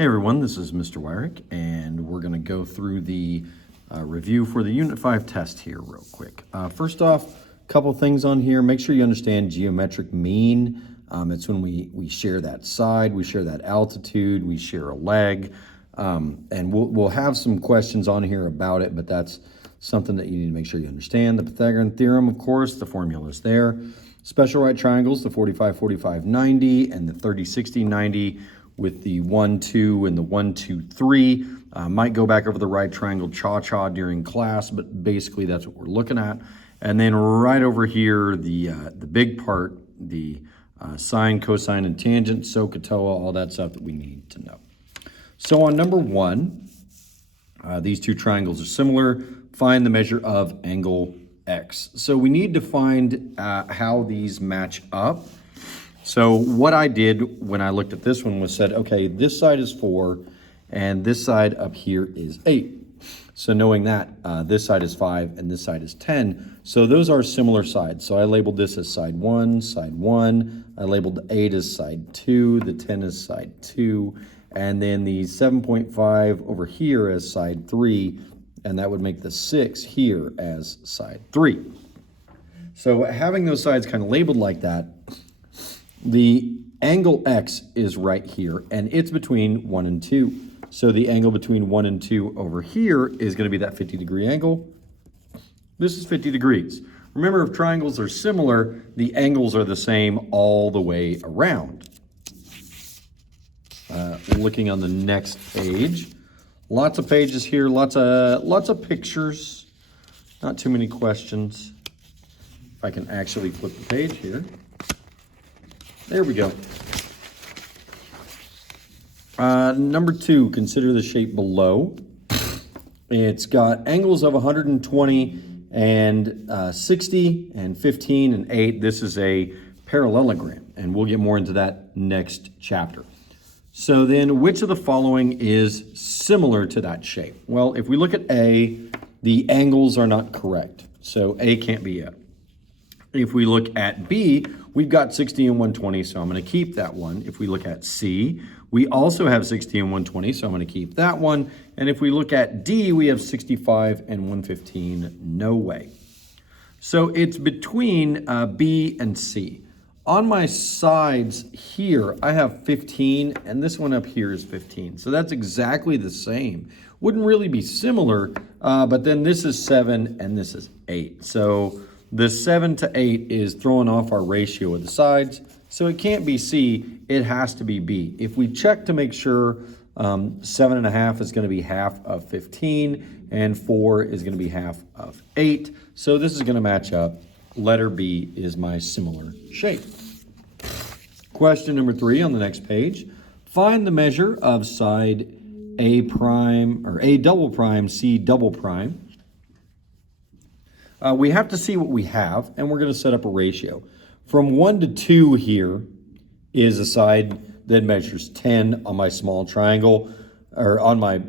Hey everyone, this is Mr. Wyrick, and we're going to go through the review for the Unit 5 test here real quick. First off, a couple things on here. Make sure you understand geometric mean. It's when we share that side, we share that altitude, we share a leg, and we'll have some questions on here about it, but that's something that you need to make sure you understand. The Pythagorean theorem, of course, the formula is there. Special right triangles, the 45, 45, 90, and the 30, 60, 90, with the 1, 2, and the 1, 2, 3. Might go back over the right triangle cha-cha during class, but basically that's what we're looking at. And then right over here, the big part, the sine, cosine, and tangent, SOHCAHTOA, all that stuff that we need to know. So on number 1, these two triangles are similar. Find the measure of angle X. So we need to find how these match up. So what I did when I looked at this one was said, okay, this side is 4, and this side up here is 8. So knowing that, this side is 5, and this side is 10. So those are similar sides. So I labeled this as side 1, side 1. I labeled the 8 as side 2, the 10 as side 2, and then the 7.5 over here as side 3, and that would make the 6 here as side 3. So having those sides kind of labeled like that, the angle X is right here, and it's between 1 and 2. So the angle between 1 and 2 over here is going to be that 50-degree angle. This is 50 degrees. Remember, if triangles are similar, the angles are the same all the way around. Looking on the next page, lots of pages here, lots of pictures, not too many questions. If I can actually flip the page here. There we go. Number 2, consider the shape below. It's got angles of 120 and 60 and 15 and 8. This is a parallelogram, and we'll get more into that next chapter. So then, which of the following is similar to that shape? Well, if we look at A, the angles are not correct. So A can't be it. If we look at B, we've got 60 and 120, so I'm going to keep that one. If we look at C, we also have 60 and 120, so I'm going to keep that one. And if we look at D, we have 65 and 115, no way. So it's between B and C. On my sides here, I have 15, and this one up here is 15. So that's exactly the same. Wouldn't really be similar, but then this is 7 and this is 8. So the 7 to 8 is throwing off our ratio of the sides, so it can't be C, it has to be B. If we check to make sure, 7.5 is going to be half of 15, and 4 is going to be half of 8, so this is going to match up. Letter B is my similar shape. Question number 3 on the next page. Find the measure of side A prime, or A double prime, C double prime. We have to see what we have, and we're going to set up a ratio. From 1 to 2 here is a side that measures 10 on my small triangle, or on my,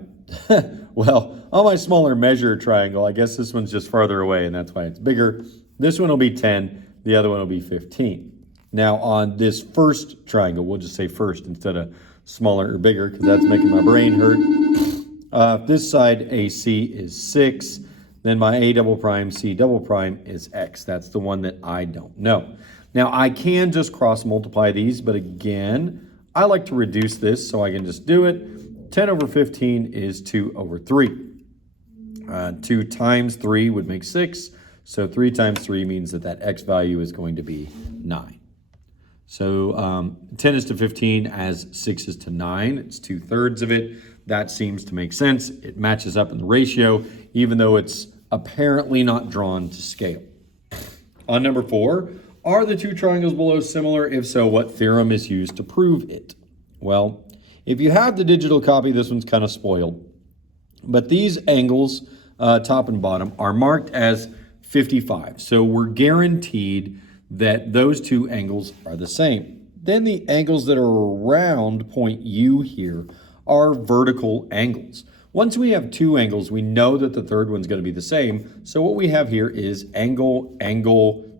well, on my smaller measure triangle. I guess this one's just farther away, and that's why it's bigger. This one will be 10, the other one will be 15. Now on this first triangle, we'll just say first instead of smaller or bigger, because that's making my brain hurt. This side AC is 6. Then my A double prime, C double prime is X. That's the one that I don't know. Now I can just cross multiply these, but again, I like to reduce this so I can just do it. 10 over 15 is 2 over 3. 2 times 3 would make 6. So 3 times 3 means that X value is going to be 9. So 10 is to 15 as 6 is to 9. It's 2/3 of it. That seems to make sense. It matches up in the ratio, even though it's apparently not drawn to scale. On number 4, are the two triangles below similar? If so, what theorem is used to prove it? Well, if you have the digital copy, this one's kind of spoiled. But these angles, top and bottom, are marked as 55. So we're guaranteed that those two angles are the same. Then the angles that are around point U here are vertical angles. Once we have two angles, we know that the third one's going to be the same. So what we have here is angle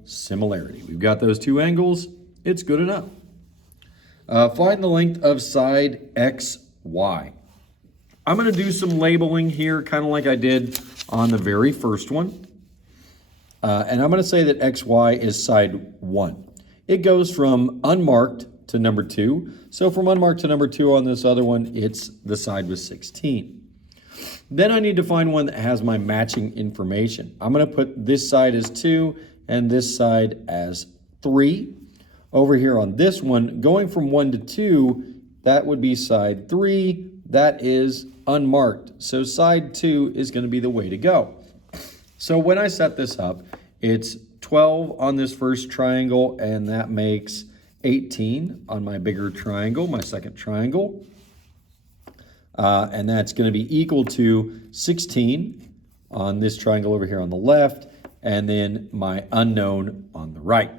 similarity. We've got those two angles. It's good enough. Find the length of side X xy. I'm going to do some labeling here, kind of like I did on the very first one. And I'm going to say that xy is side 1. It goes from unmarked to number 2. So from unmarked to number 2 on this other one, it's the side with 16. Then I need to find one that has my matching information. I'm going to put this side as 2 and this side as 3. Over here on this one, going from 1 to 2, that would be side 3. That is unmarked. So side 2 is going to be the way to go. So when I set this up, it's 12 on this first triangle, and that makes 18 on my bigger triangle, my second triangle. And that's going to be equal to 16 on this triangle over here on the left, and then my unknown on the right.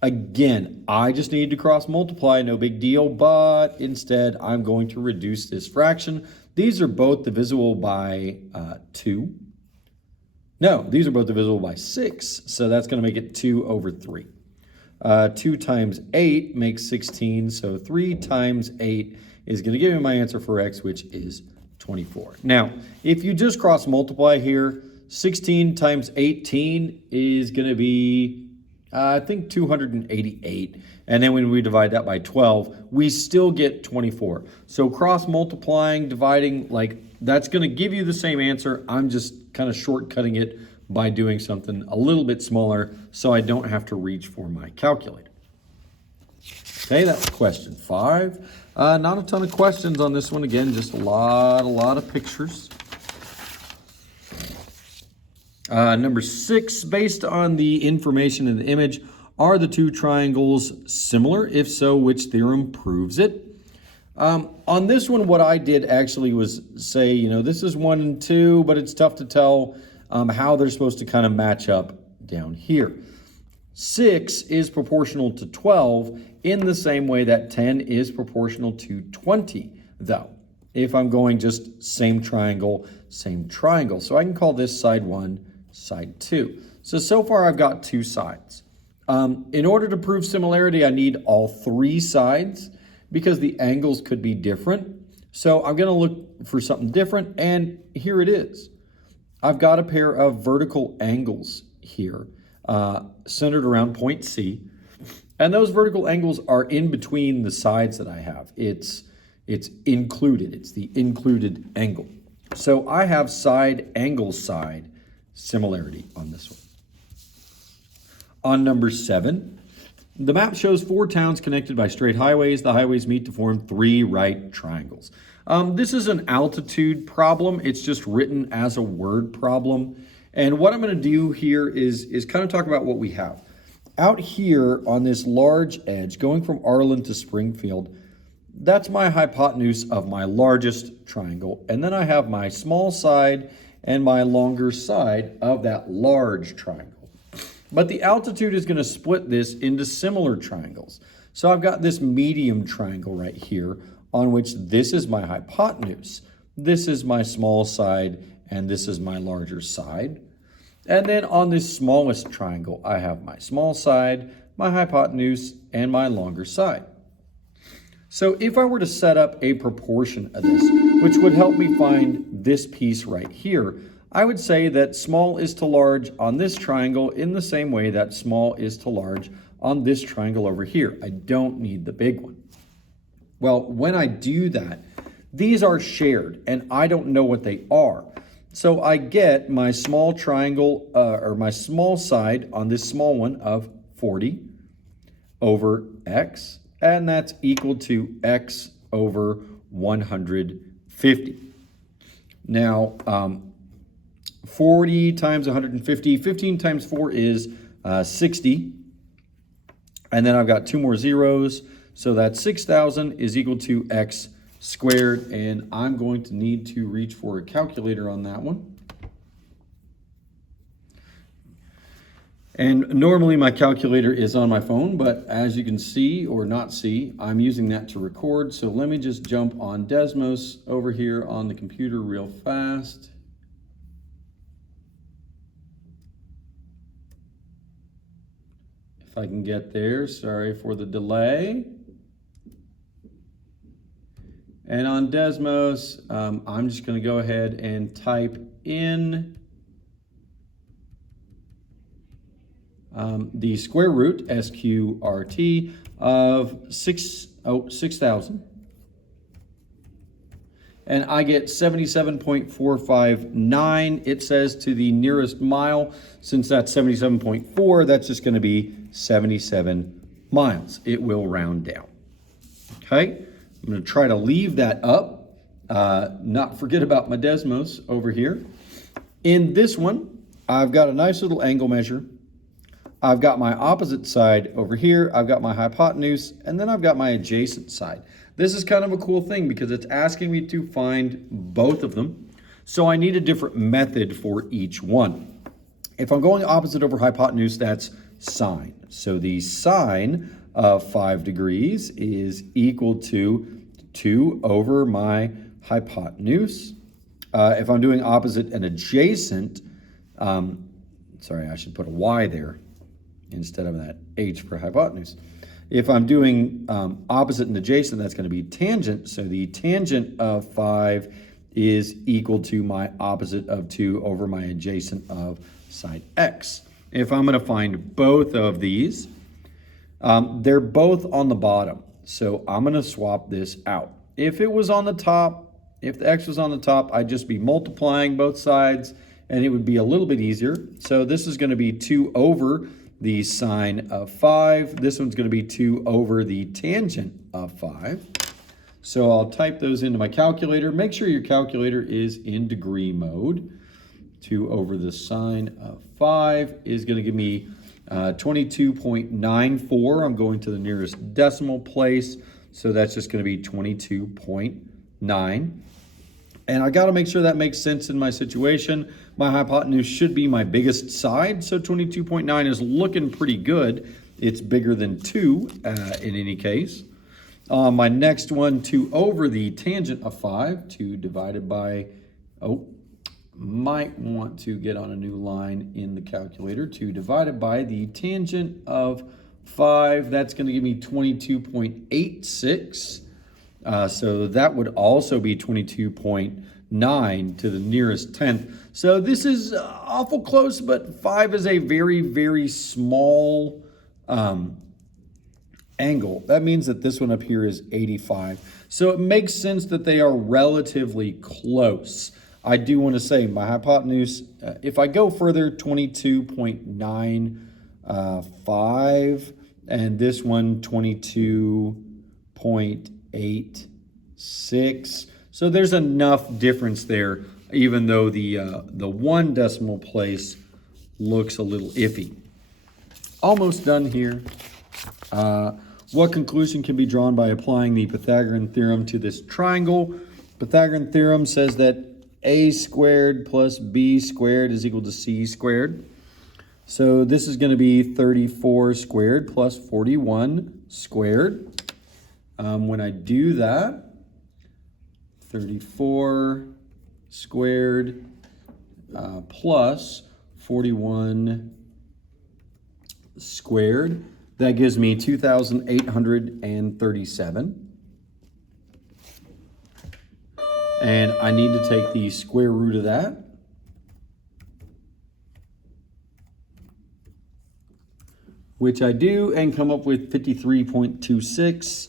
Again, I just need to cross multiply, no big deal, but instead I'm going to reduce this fraction. These are both divisible by 2. No, these are both divisible by 6, so that's going to make it 2 over 3. 2 times 8 makes 16, so 3 times 8 is going to give me my answer for x, which is 24. Now, if you just cross multiply here, 16 times 18 is going to be, I think, 288. And then when we divide that by 12, we still get 24. So cross multiplying, dividing, like, that's going to give you the same answer. I'm just kind of shortcutting it by doing something a little bit smaller so I don't have to reach for my calculator. Okay, that's question 5. Not a ton of questions on this one. Again, just a lot of pictures. Number 6, based on the information in the image, are the two triangles similar? If so, which theorem proves it? On this one, what I did actually was say, you know, this is 1 and 2, but it's tough to tell how they're supposed to kind of match up down here. 6 is proportional to 12 in the same way that 10 is proportional to 20, though. If I'm going just same triangle. So I can call this side 1, side 2. So far I've got 2 sides. In order to prove similarity, I need all 3 sides because the angles could be different. So I'm going to look for something different, and here it is. I've got a pair of vertical angles here centered around point C, and those vertical angles are in between the sides that I have. It's included. It's the included angle. So I have side angle side similarity on this one. On number 7, the map shows 4 towns connected by straight highways. The highways meet to form 3 right triangles. This is an altitude problem. It's just written as a word problem. And what I'm going to do here is kind of talk about what we have. Out here on this large edge, going from Arlen to Springfield, that's my hypotenuse of my largest triangle. And then I have my small side and my longer side of that large triangle. But the altitude is going to split this into similar triangles. So I've got this medium triangle right here on which this is my hypotenuse. This is my small side, and this is my larger side. And then on this smallest triangle, I have my small side, my hypotenuse, and my longer side. So if I were to set up a proportion of this, which would help me find this piece right here, I would say that small is to large on this triangle in the same way that small is to large on this triangle over here. I don't need the big one. Well, when I do that, these are shared, and I don't know what they are. So I get my small triangle, or my small side on this small one of 40 over x, and that's equal to x over 150. Now, 40 times 150, 15 times 4 is 60. And then I've got 2 more zeros. So that's 6,000 is equal to x squared. And I'm going to need to reach for a calculator on that one. And normally my calculator is on my phone, but as you can see or not see, I'm using that to record. So let me just jump on Desmos over here on the computer real fast. If I can get there, sorry for the delay. And on Desmos, I'm just going to go ahead and type in the square root, SQRT, of 6,000. And I get 77.459. It says to the nearest mile. Since that's 77.4, that's just going to be 77 miles. It will round down. Okay, I'm going to try to leave that up. Not forget about my Desmos over here. In this one, I've got a nice little angle measure. I've got my opposite side over here. I've got my hypotenuse, and then I've got my adjacent side. This is kind of a cool thing because it's asking me to find both of them. So I need a different method for each one. If I'm going opposite over hypotenuse, that's sine. So the sine of 5 degrees is equal to 2 over my hypotenuse. If I'm doing opposite and adjacent, sorry, I should put a y there instead of that h for hypotenuse. If I'm doing opposite and adjacent, that's going to be tangent. So the tangent of 5 is equal to my opposite of 2 over my adjacent of side x. If I'm going to find both of these, they're both on the bottom. So I'm going to swap this out. If it was on the top, if the x was on the top, I'd just be multiplying both sides and it would be a little bit easier. So this is going to be 2 over the sine of 5. This one's going to be 2 over the tangent of 5. So I'll type those into my calculator. Make sure your calculator is in degree mode. 2 over the sine of 5 is going to give me 22.94. I'm going to the nearest decimal place. So that's just going to be 22.9. And I got to make sure that makes sense in my situation. My hypotenuse should be my biggest side, so 22.9 is looking pretty good. It's bigger than 2 in any case. My next one, 2 over the tangent of 5, 2 divided by, might want to get on a new line in the calculator. 2 divided by the tangent of 5, that's going to give me 22.86. So that would also be 22.9 to the nearest tenth. So this is awful close, but 5 is a very, very small angle. That means that this one up here is 85. So it makes sense that they are relatively close. I do want to say my hypotenuse, if I go further, 22.95, and this one 22.86. So there's enough difference there, even though the 1 decimal place looks a little iffy. Almost done here. What conclusion can be drawn by applying the Pythagorean theorem to this triangle? Pythagorean theorem says that a squared plus b squared is equal to c squared. So this is going to be 34 squared plus 41 squared. When I do that, 34 squared plus 41 squared, that gives me 2,837. And I need to take the square root of that. Which I do, and come up with 53.26.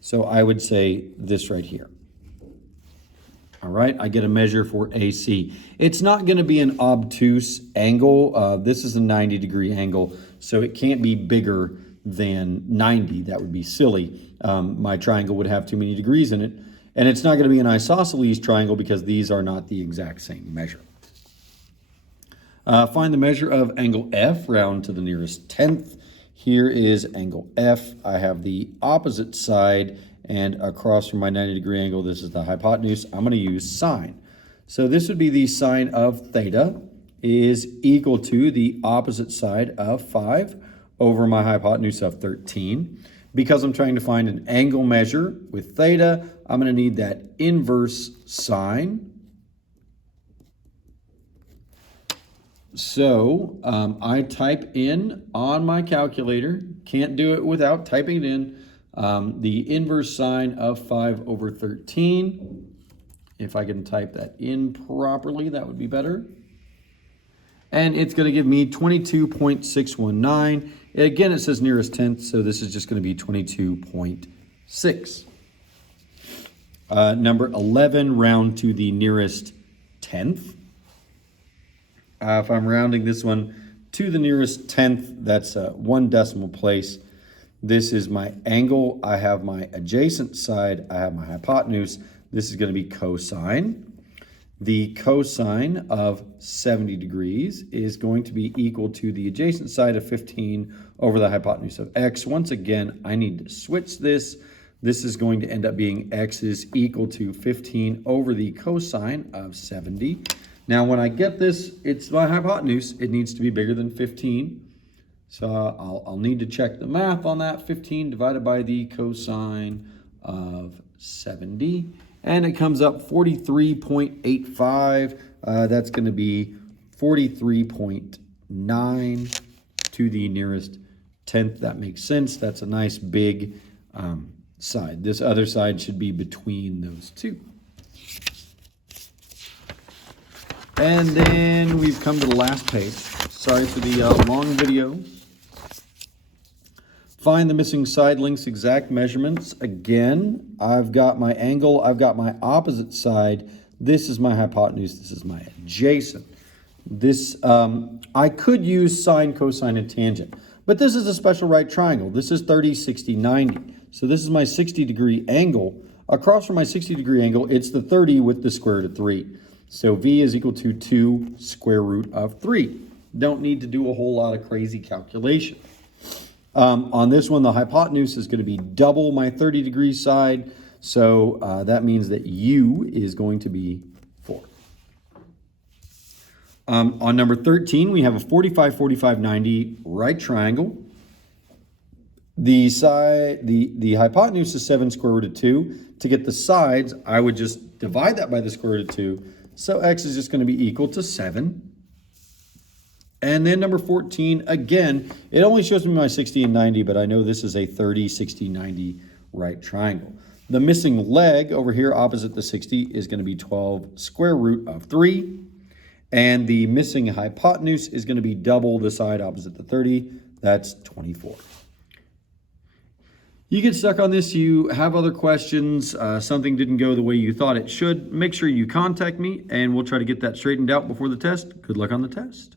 So I would say this right here. All right, I get a measure for AC. It's not going to be an obtuse angle. This is a 90-degree angle, so it can't be bigger than 90. That would be silly. My triangle would have too many degrees in it. And it's not going to be an isosceles triangle because these are not the exact same measure. Find the measure of angle F, round to the nearest tenth. Here is angle F. I have the opposite side, and across from my 90-degree angle, this is the hypotenuse. I'm going to use sine. So this would be the sine of theta is equal to the opposite side of 5 over my hypotenuse of 13. Because I'm trying to find an angle measure with theta, I'm going to need that inverse sine. So I type in on my calculator, can't do it without typing it in, The inverse sine of 5 over 13. If I can type that in properly, that would be better. And it's going to give me 22.619. Again, it says nearest tenth, so this is just going to be 22.6. Number 11, round to the nearest tenth. If I'm rounding this one to the nearest tenth, that's 1 decimal place. This is my angle. I have my adjacent side. I have my hypotenuse. This is going to be cosine. The cosine of 70 degrees is going to be equal to the adjacent side of 15 over the hypotenuse of x. Once again, I need to switch this. This is going to end up being x is equal to 15 over the cosine of 70. Now, when I get this, it's my hypotenuse. It needs to be bigger than 15. So I'll need to check the math on that. 15 divided by the cosine of 70. And it comes up 43.85. That's going to be 43.9 to the nearest tenth. That makes sense. That's a nice big side. This other side should be between those two. And then we've come to the last page. Sorry for the long video. Find the missing side length's exact measurements. Again, I've got my angle. I've got my opposite side. This is my hypotenuse. This is my adjacent. This, I could use sine, cosine, and tangent. But this is a special right triangle. This is 30, 60, 90. So this is my 60-degree angle. Across from my 60-degree angle, it's the 30 with the square root of 3. So V is equal to 2 square root of 3. Don't need to do a whole lot of crazy calculation. On this one, the hypotenuse is going to be double my 30-degree side. So that means that U is going to be 4. On number 13, we have a 45, 45, 90 right triangle. The hypotenuse is 7 square root of 2. To get the sides, I would just divide that by the square root of 2. So x is just going to be equal to 7. And then number 14, again, it only shows me my 60 and 90, but I know this is a 30, 60, 90 right triangle. The missing leg over here opposite the 60 is going to be 12 square root of 3. And the missing hypotenuse is going to be double the side opposite the 30. That's 24. You get stuck on this, you have other questions, something didn't go the way you thought it should, make sure you contact me and we'll try to get that straightened out before the test. Good luck on the test.